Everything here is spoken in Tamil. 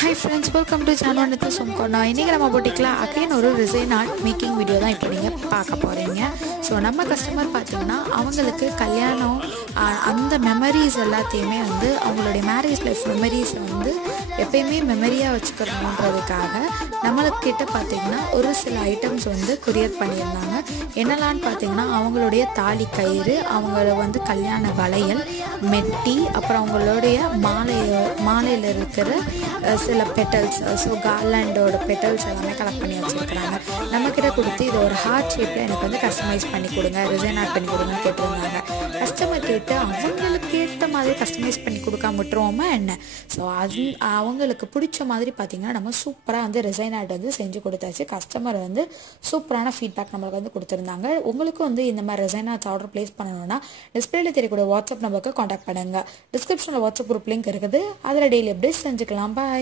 Hi friends, welcome to channel Nithu Somkona. இன்னைக்கு நம்ம போட்டிக்கல அகைன் ஒரு ரிசைன் ஆர்ட் மேக்கிங் வீடியோ தான் இப்போ நீங்கள் பார்க்க போகிறீங்க. ஸோ நம்ம கஸ்டமர் பார்த்திங்கன்னா அவங்களுக்கு கல்யாணம் அந்த மெமரிஸ் எல்லாத்தையுமே வந்து அவங்களுடைய மேரேஜ் லைஃப் மெமரிஸை வந்து எப்பயுமே மெமரியாக வச்சுக்கிறோன்றதுக்காக நம்மளுக்கிட்ட பார்த்திங்கன்னா ஒரு சில ஐட்டம்ஸ் வந்து கொரியர் பண்ணியிருந்தாங்க. என்னெல்லான்னு பார்த்திங்கன்னா அவங்களுடைய தாலி கயிறு, அவங்கள வந்து கல்யாண வளையல், மெட்டி, அப்புறம் அவங்களுடைய மாலையில் இருக்கிற சில பெட்டல்ஸ், ஸோ கார்லாண்டோட பெட்டல்ஸ் எல்லாமே கலெக்ட் பண்ணி வச்சுருக்குறாங்க. நம்மக்கிட்ட கொடுத்து இது ஒரு ஹார்ட் ஷேப்பில் எனக்கு வந்து கஸ்டமைஸ் பண்ணி கொடுங்க, ரிசைன் ஆட் பண்ணி கொடுங்கன்னு கேட்டிருந்தாங்க. கஸ்டமர் கேட்டு அவங்களுக்கு ஏற்ற மாதிரி கஸ்டமைஸ் பண்ணி கொடுக்காம விட்டுருவோமா என்ன? ஸோ அது அவங்களுக்கு பிடிச்ச மாதிரி பார்த்திங்கன்னா நம்ம சூப்பராக வந்து ரிசைன் ஆட் வந்து செஞ்சு கொடுத்தாச்சு. கஸ்டமர் வந்து சூப்பரான ஃபீட்பேக் நம்மளுக்கு வந்து கொடுத்துருந்தாங்க. உங்களுக்கும் வந்து இந்த மாதிரி ரிசைன் ஆட்ஸ் ஆர்டர் ப்ளேஸ் பண்ணணும்னா டிஸ்பிளேல தெரியக்கூடிய வாட்ஸ்அப் நம்பருக்கு காண்டாக்ட் பண்ணுங்கள். டிஸ்கிரிப்ஷனில் வாட்ஸ்அப் குரூப் லிங்க் இருக்குது, அதில் டெய்லி அப்டேட்ஸ் செஞ்சுக்கலாம். பாய்.